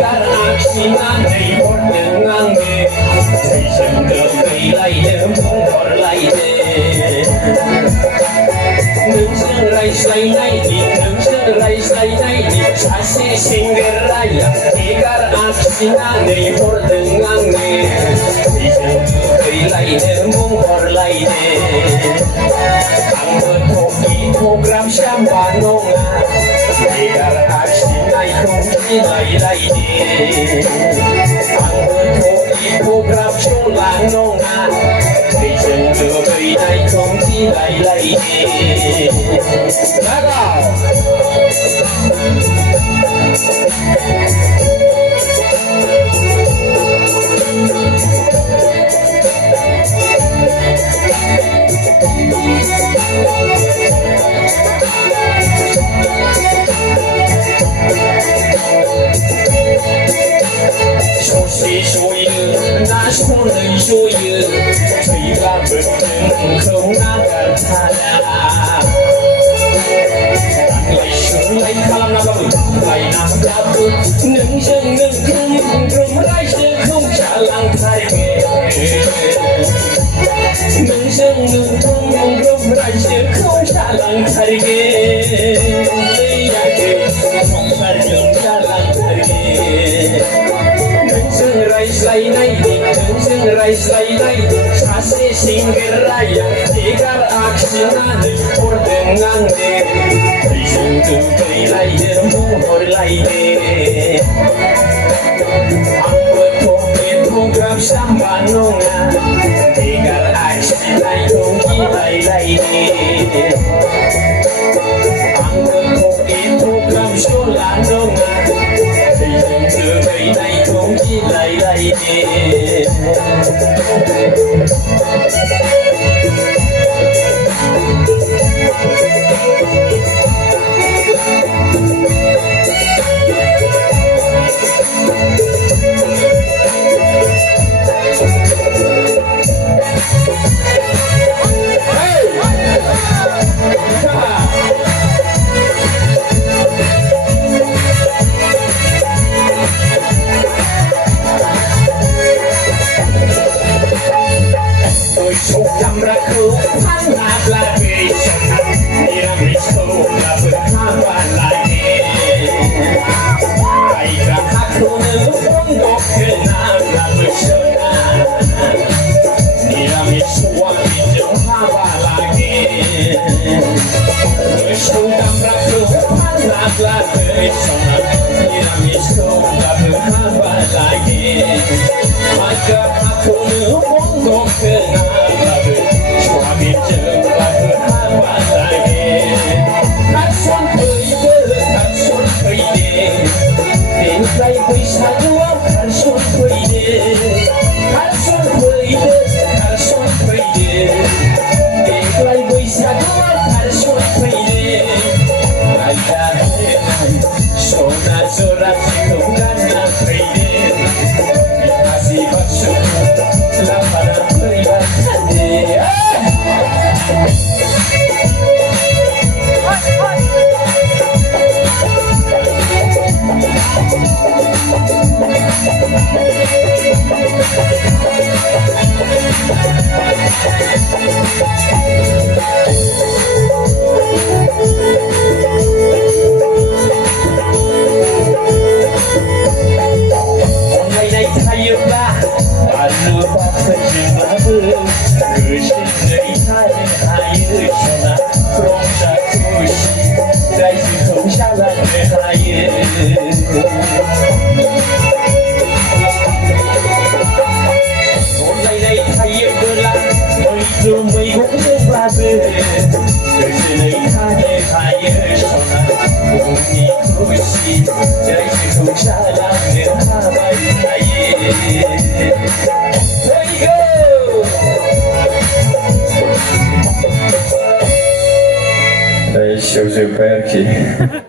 gar ác xin an này một đường ngang nghề xây dựng được cây lại đêm không còn lại đêm nâng chân rai say nay đi nâng chân rai say nay đi sa se singer raya thì gar ác xin an này một đường ngang nghề xây dựng được cây lại đêm không còn lại đêm ang program siya manonga Negar asinay kung ilay-lay din Ang program siya lanonga Isang dugay ay kung ilay-lay din Lagaw! na số lời dối thủy ba bực không ngã cả tha lại xuống lấy khám na bực lại nằm ra bực nâng chân nâng không rung lại chân không trả lăng thay nghề nâng chân nâng không rung lại chân không trả lăng thay nghề lấy ra kề không phải đường trả lăng thay nghề rai say nay di nâng rai say nay sa se singer raya tigar aksina por dengan de iseng tu kai lai de por lai de ang program sambanonga tigar aksina kong lai lai de ang program solanonga iseng tu kai lai kong lai lai de Shows your back.